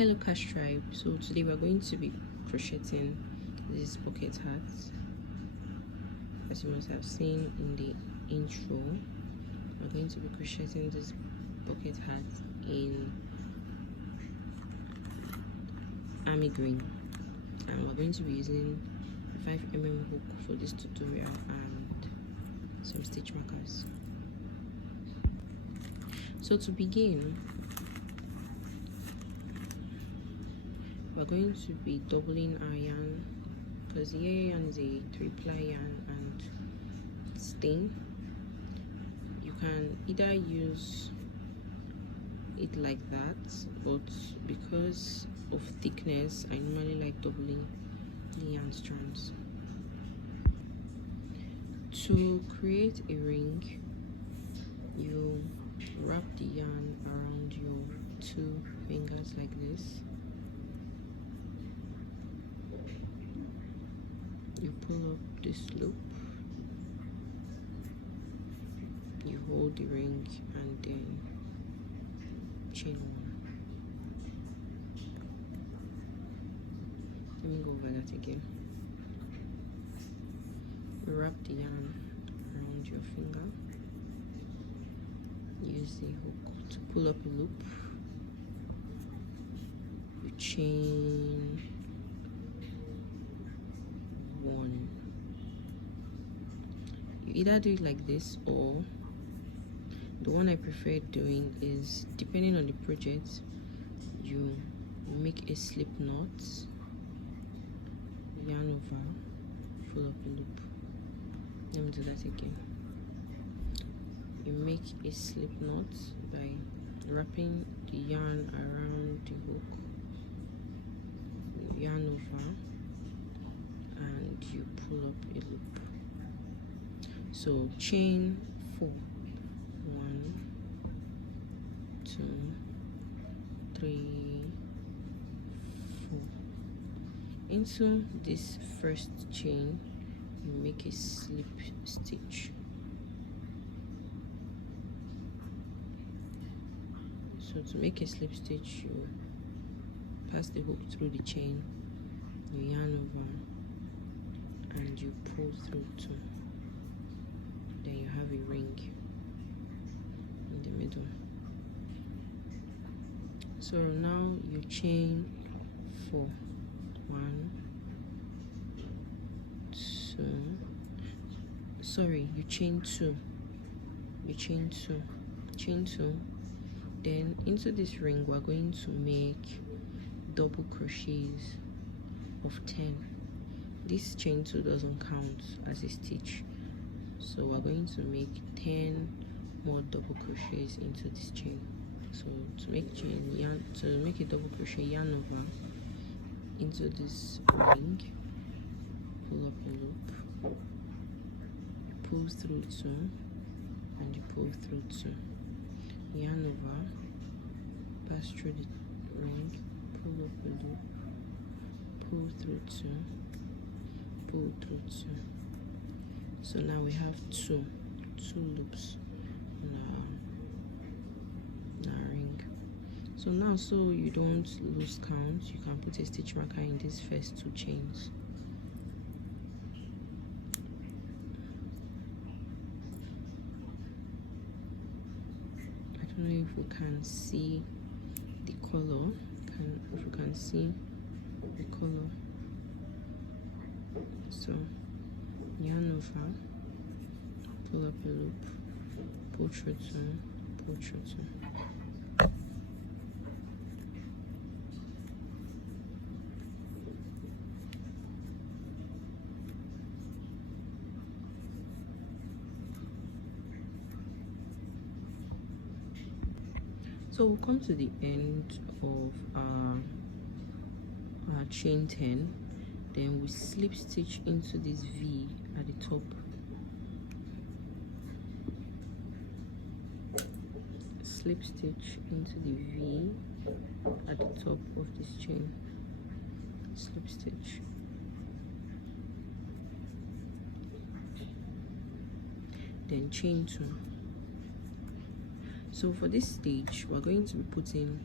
Hello Cash Tribe. So today we're going to be crocheting this bucket hat. As you must have seen in the intro, we're going to be crocheting this bucket hat in army green, and we're going to be using 5mm hook for this tutorial and some stitch markers. So to begin, we're going to be doubling our yarn, because the yarn is a 3-ply yarn and it's thin. You can either use it like that, but because of thickness, I normally like doubling the yarn strands. To create a ring, you wrap the yarn around your 2 fingers like this. You pull up this loop, you hold the ring, and then chain 1. Let me go over that again. You wrap the yarn around your finger, use the hook to pull up a loop, you chain 1. You either do it like this, or the one I prefer doing is, depending on the project, you make a slip knot, yarn over, pull up a loop. Let me do that again. You make a slip knot by wrapping the yarn around the hook, yarn over, and you pull up a loop. So chain 4, 1, 2, 3, 4. Into this first chain, you make a slip stitch. So to make a slip stitch, you pass the hook through the chain, you yarn over, and you pull through 2. Then you have a ring in the middle. So now you chain 4, 1, 2. Sorry, you chain 2. You chain 2. Chain 2. Then into this ring, we're going to make double crochets of 10. This chain 2 doesn't count as a stitch, so we're going to make 10 more double crochets into this chain. So to make a double crochet, yarn over into this ring, pull up a loop, you pull through 2, and you pull through 2, yarn over, pass through the ring, pull up a loop, pull through 2, pull through 2. So now we have two loops on our ring. So now, so you don't lose count, you can put a stitch marker in these first 2 chains. I don't know if we can see the color. If you can see the color. So yarn over, pull up a loop, pull through 2, pull through 2. So we'll come to the end of our chain 10. Then we slip stitch into this V at the top. Slip stitch into the V at the top of this chain. Slip stitch. Then chain 2. So for this stage, we're going to be putting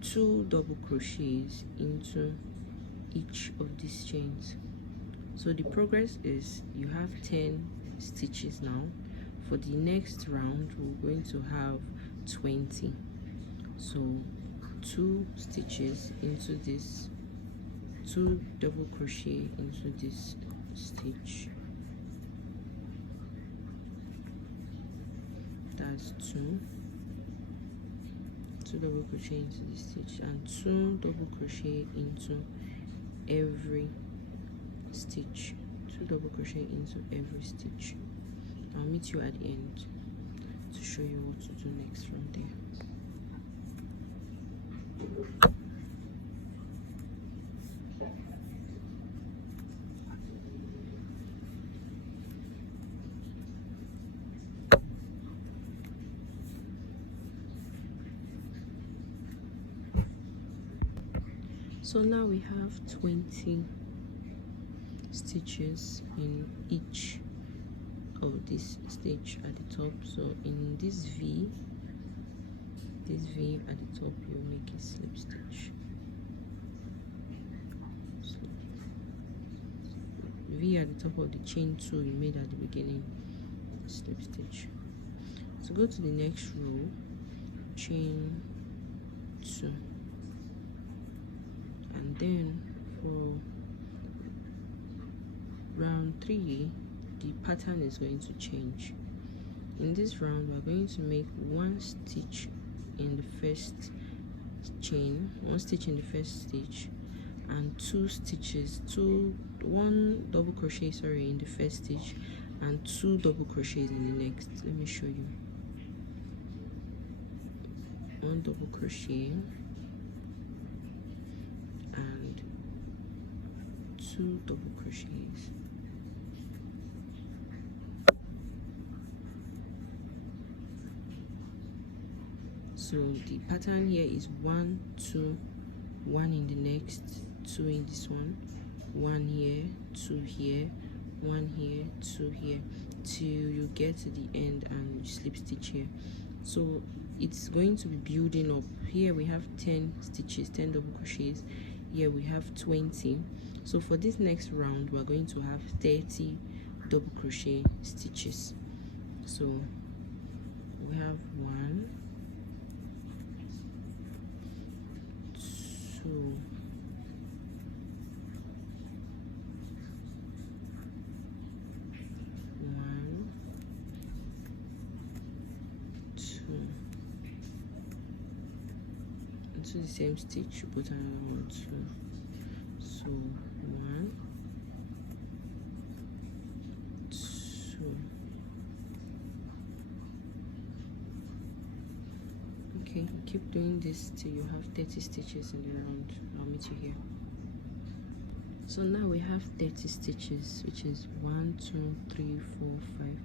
2 double crochets into each of these chains. So the progress is you have 10 stitches now. For the next round we're going to have 20. So 2 stitches into this, 2 double crochet into this stitch, that's 2 double crochet into this stitch, and 2 double crochet into every stitch, 2 double crochet into every stitch. I'll meet you at the end to show you what to do next from there. So now we have 20 stitches in each of this stitch at the top. So in this V at the top, you make a slip stitch. V at the top of the chain 2 you made at the beginning, slip stitch. So go to the next row, chain 2, and then for round 3 the pattern is going to change. In this round we're going to make 1 stitch in the first chain, 1 stitch in the first stitch, and 2 stitches, 1 double crochet in the first stitch, and 2 double crochets in the next. Let me show you. 1 double crochet and 2 double crochets. So the pattern here is 1 2 1 in the next, 2 in this one, 1 here, 2 here, 1 here, 2 here, till you get to the end and you slip stitch here. So it's going to be building up. Here we have 10 stitches, 10 double crochets. Here we have 20. So for this next round we're going to have 30 double crochet stitches. So we have 1 2 1 2 into the same stitch, you put another 1 2. So 1 2. Okay, keep doing this till you have 30 stitches in the round. I'll meet you here. So now we have 30 stitches, which is 1 2 3 4 5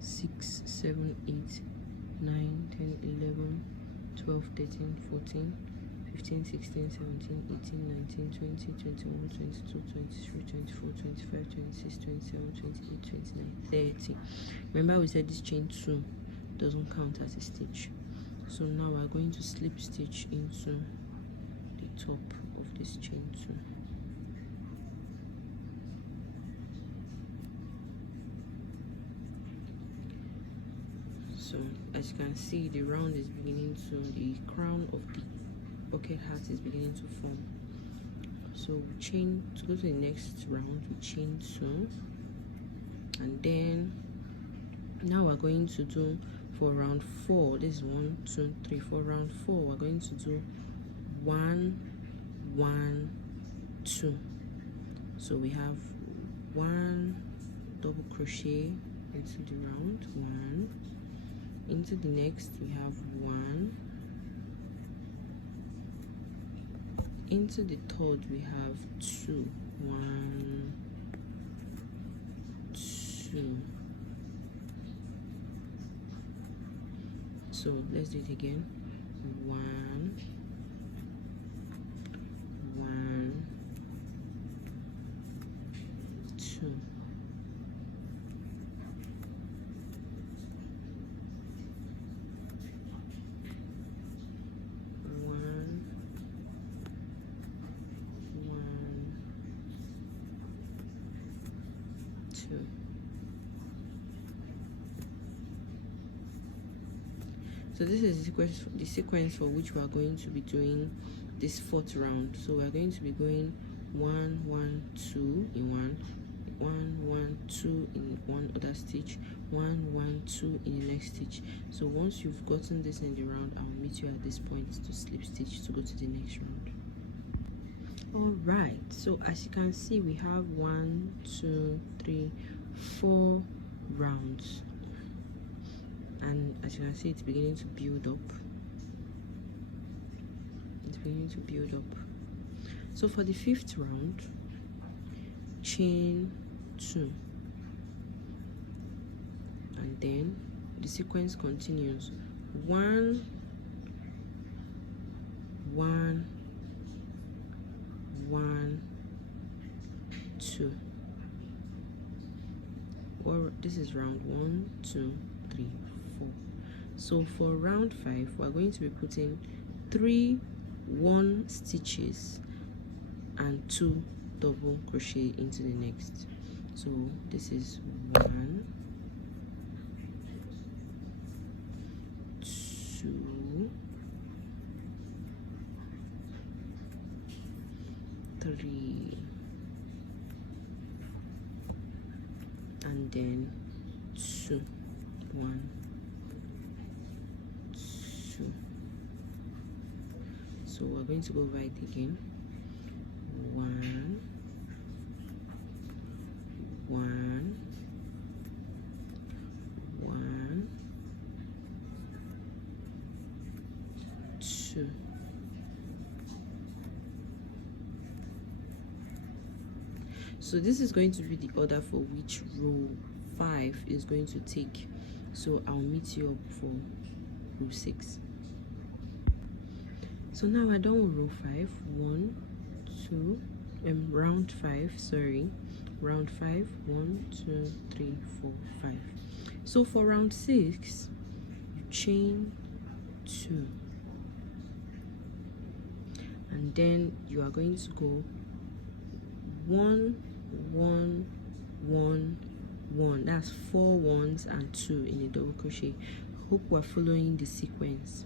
6 7 8 9 10 11 12 13 14 15 16 17 18 19 20 21 22 23 24 25 26 27 28 29 30. Remember we said this chain 2 doesn't count as a stitch. So now we're going to slip stitch into the top of this chain 2. So as you can see, the round is beginning to, the crown of the bucket hat is beginning to form. So we chain, to go to the next round, we chain 2, and then now we're going to do, for round 4, this is 1 2 3 4, round 4 we're going to do 1 1 2. So we have 1 double crochet into the round, 1, into the next we have 1, into the third we have 2, 1 2. So let's do it again. 1 1 2. 2. So this is the sequence for which we are going to be doing this fourth round. So we are going to be going 1 1 2 in one, 1 1 2 in one other stitch, 1 1 2 in the next stitch. So once you've gotten this in the round, I'll meet you at this point to slip stitch to go to the next round. All right, so as you can see, we have 1 2 3 4 rounds, and as you can see, it's beginning to build up. It's beginning to build up. So for the fifth round, chain 2, and then the sequence continues 1 1 1 2, or this is round 1 2 3 4. So for round 5, we're going to be putting 3 1 stitches and 2 double crochet into the next. So this is 1 2 3, and then 2 1 2. So we're going to go over it again. 1 1 1 2. So this is going to be the order for which row 5 is going to take. So I'll meet you up for row 6. So now we're done with row 5. 1 2 round 5, sorry, round 5, 1 2 3 4 5. So for round 6, you chain 2, and then you are going to go 1 1 1 1. That's 4 1s and 2 in a double crochet. Hope we're following the sequence.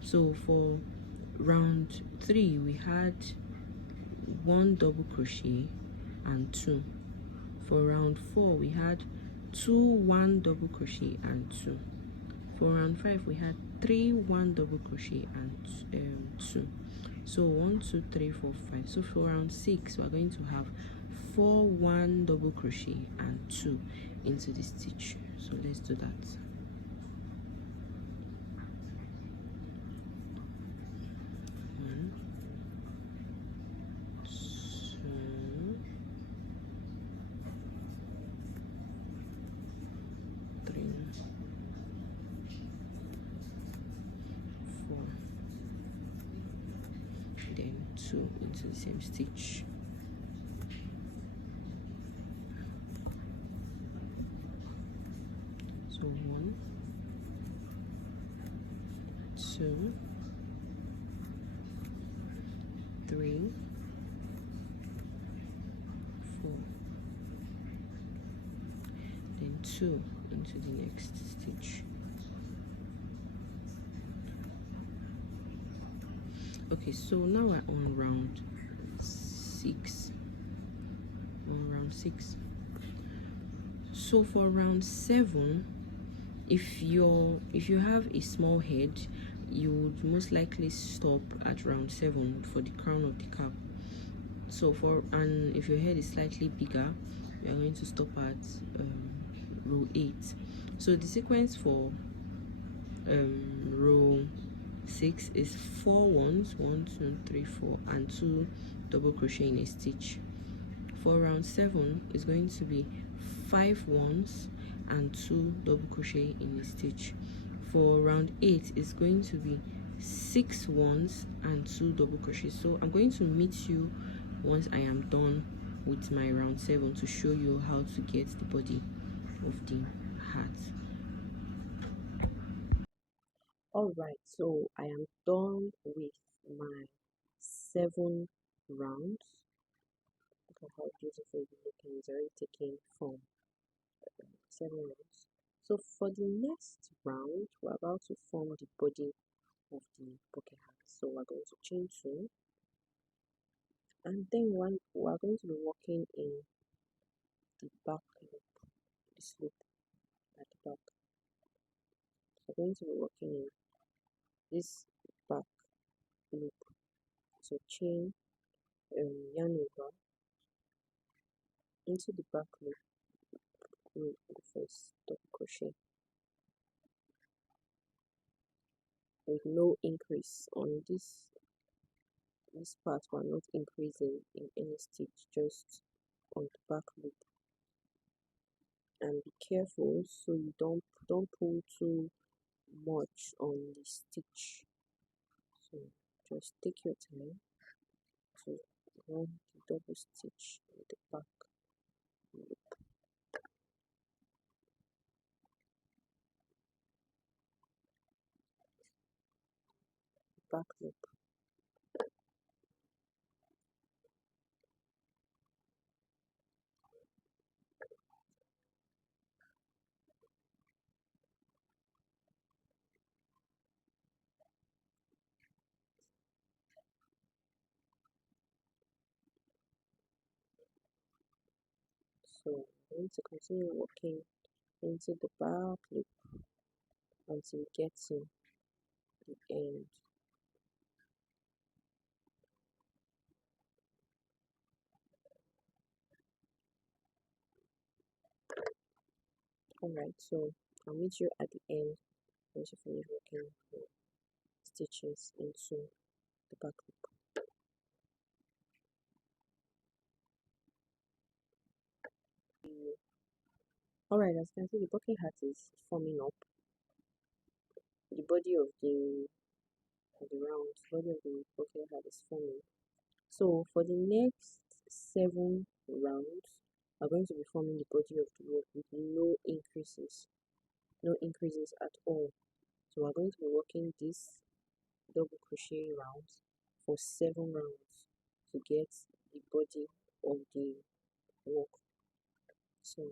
So for round 3, we had 1 double crochet and 2. For round 4, we had 2 1 double crochet and 2. For round 5, we had 3 1 double crochet and 2. So 1 2 3 4 5. So for round 6, we're going to have 4 1 double crochet and 2 into the stitch. So let's do that. 1 2 3 4, then 2 into the same stitch. So 1 2 3 4, then 2 into the next stitch. Okay, so now we're on round 6. So for round 7, if you have a small head, you would most likely stop at round 7 for the crown of the cap. So and if your head is slightly bigger, you are going to stop at row 8. So the sequence for row 6 is 4 1s, 1 2 3 4, and 2 double crochet in a stitch. For round 7, it's going to be 5 1s and 2 double crochet in a stitch. For round 8, it's going to be 6 1s and 2 double crochet. So I'm going to meet you once I am done with my round 7 to show you how to get the body of the hat. All right, so I am done with my 7 rounds. Look at how beautiful it's looking. It's already taking form. 7 rounds. So for the next round, we're about to form the body of the bucket hat. So we're going to chain 2, and then we're going to be working in the back loop, this loop at the back. So we're going to be working in this back loop. So chain yarn over into the back loop, the first double crochet with no increase on this part. We're not increasing in any stitch, just on the back loop. And be careful so you don't pull too much on the stitch. So just take your time to run the double stitch in the back loop. Back loop. So I'm going to continue working into the back loop until we get to the end. Alright, so I'll meet you at the end once you finish working the stitches into the back loop. Alright, as you can see, the bucket hat is forming up. The body of the body of the bucket hat is forming. So for the next 7 rounds, we're going to be forming the body of the rope with no increases at all. So we're going to be working this double crochet rounds for 7 rounds to get the body of the work. So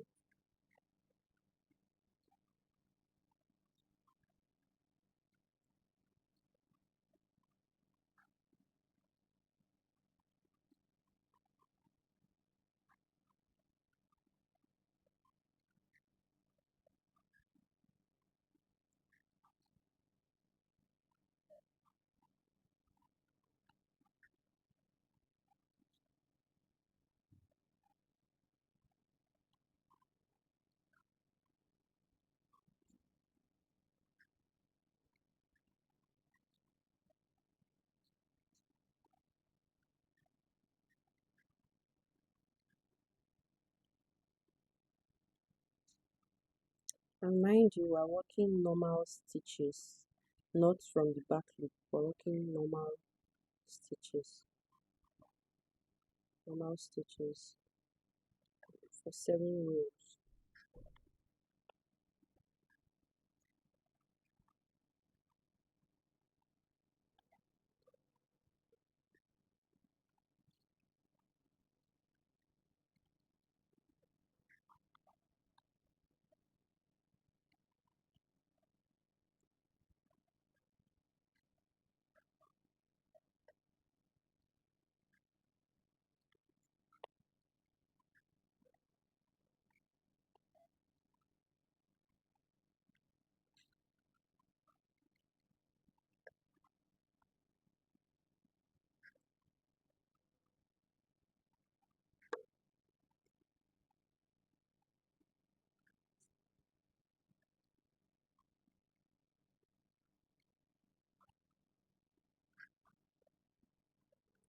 and mind you, we're working normal stitches, not from the back loop. We're working normal stitches for 7 rows.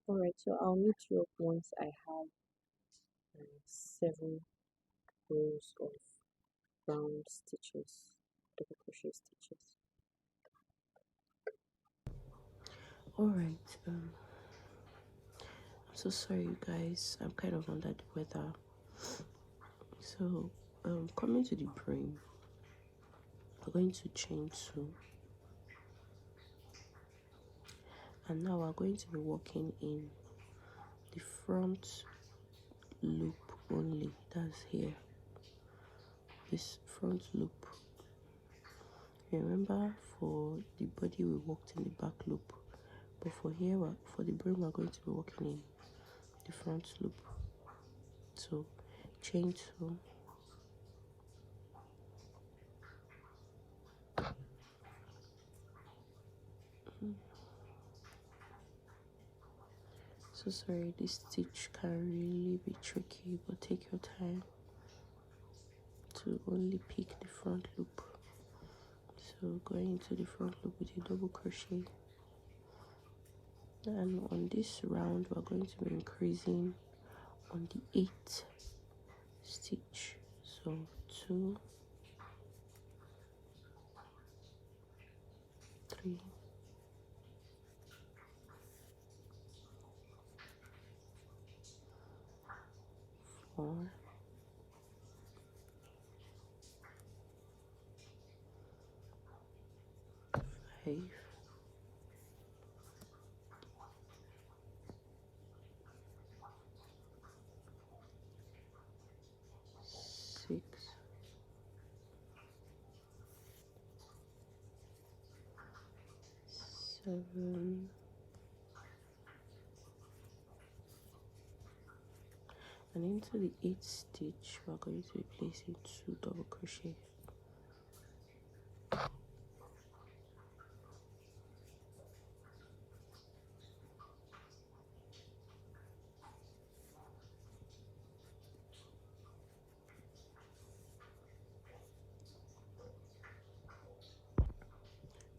Alright, so I'll meet you up once I have 7 rows of round stitches, double crochet stitches. Alright, I'm so sorry you guys, I'm kind of under the weather. So coming to the brim, we're going to chain 2, and now we're going to be working in the front loop only, that's here. this front loop. Remember, for the body we worked in the back loop, but for here, for the brim, we're going to be working in the front loop. So chain 2, so sorry, this stitch can really be tricky, but take your time to only pick the front loop. So going into the front loop with a double crochet, and on this round we're going to be increasing on the 8th stitch. So 2, 3, 4, 5, 6, 7, and into the 8th stitch we're going to be placing 2 double crochet.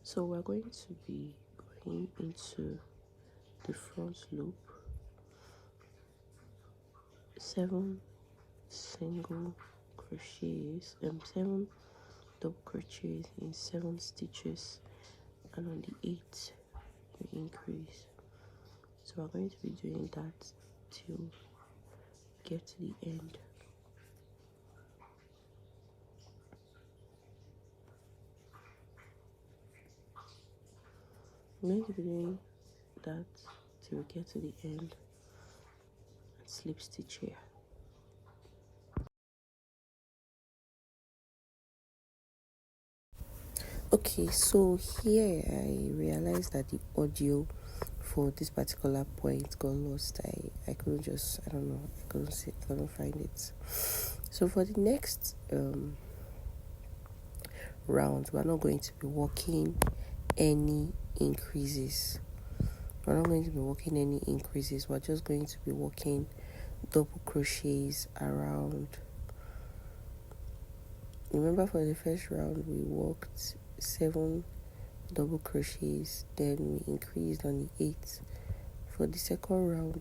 So we're going to be going into the front loop, 7 single crochets, 7 double crochets in 7 stitches, and on the 8th we increase. So we're going to be doing that till get to the end. I'm going to be doing that till we get to the end and slip stitch here. Okay, so here I realized that the audio for this particular point got lost. I couldn't just, I don't know, I couldn't find it. So for the next round, we're not going to be working any increases. We're not going to be working any increases. We're just going to be working double crochets around. Remember, for the first round we worked 7 double crochets, then we increased on the 8th. For the second round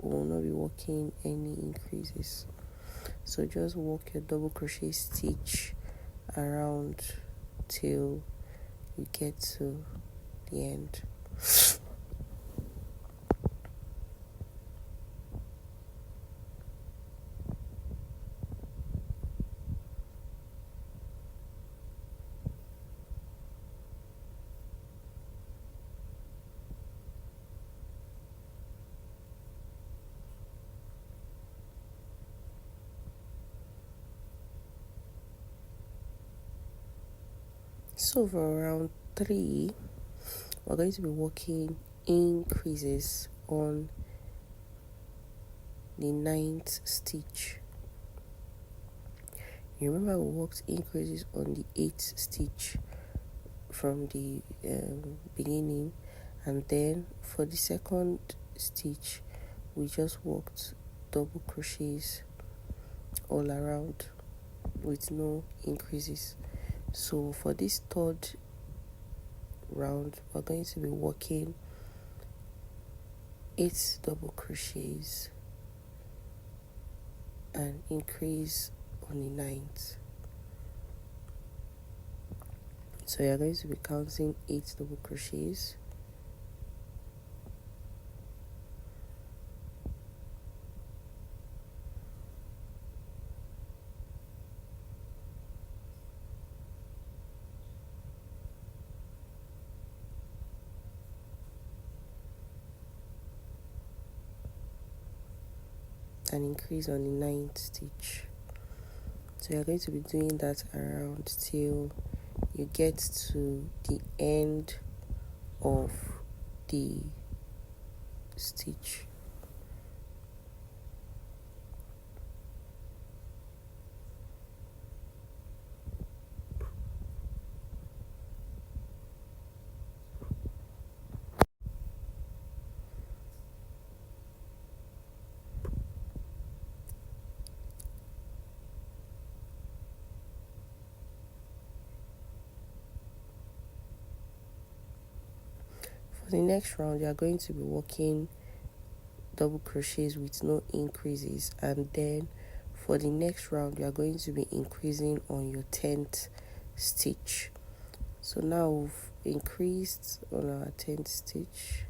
we will not be working any increases, so just work your double crochet stitch around till you get to the end. So for round 3, we're going to be working increases on the 9th stitch. You remember we worked increases on the 8th stitch from the beginning, and then for the second stitch we just worked double crochets all around with no increases. So for this third round we're going to be working 8 double crochets and increase on the 9th. So you're going to be counting 8 double crochets, and increase on the 9th stitch. So you're going to be doing that around till you get to the end of the stitch. For the next round, you are going to be working double crochets with no increases, and then for the next round you are going to be increasing on your 10th stitch. So now we've increased on our 10th stitch.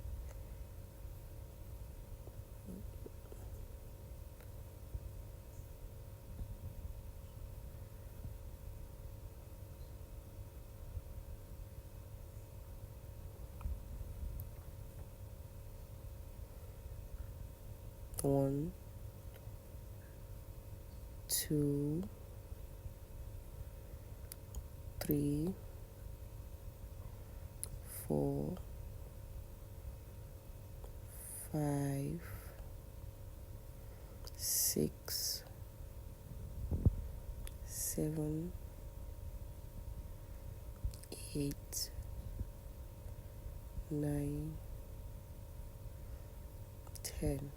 One, two, three, 4, 5, 6, 7, 8, 9, 10.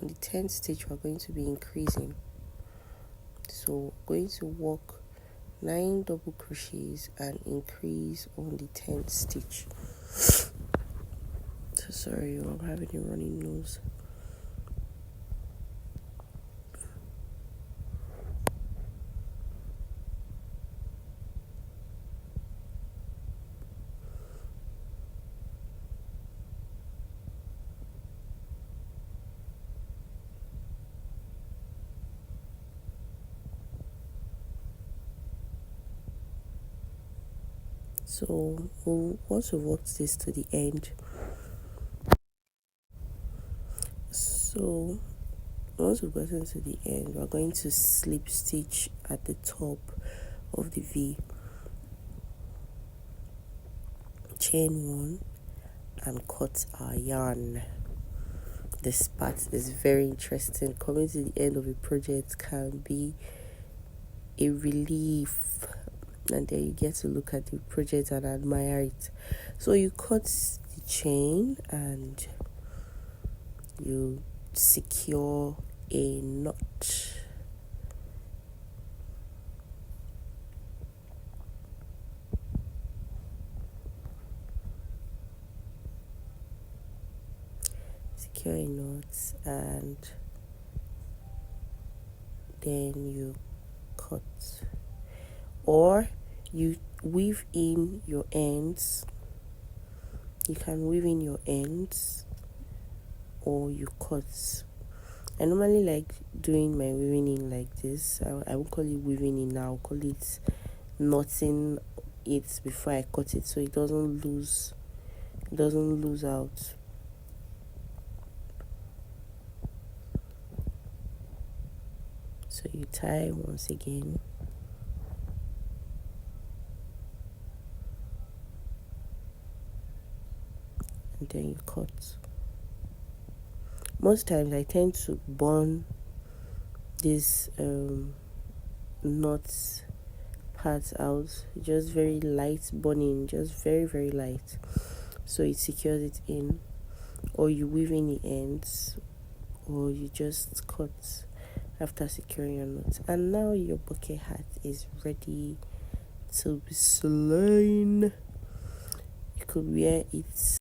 On the 10th stitch, we're going to be increasing. So we're going to work 9 double crochets and increase on the 10th stitch. So sorry, I'm having a running nose. So once we've worked this to the end, so once we've gotten to the end, we're going to slip stitch at the top of the V, chain 1, and cut our yarn. This part is very interesting. Coming to the end of a project can be a relief, and then you get to look at the project and admire it. So you cut the chain and you secure a knot. Secure a knot, and then you cut, or you weave in your ends. You can weave in your ends or you cut. I normally like doing my weaving in like this. I won't call it weaving in now, I'll call it knotting it before I cut it, so it doesn't lose out. So you tie once again, and then you cut. Most times I tend to burn this knot parts out, just very light burning, just very light, so it secures it in. Or you weave in the ends, or you just cut after securing your knot. And now your bucket hat is ready to be slain. You could wear it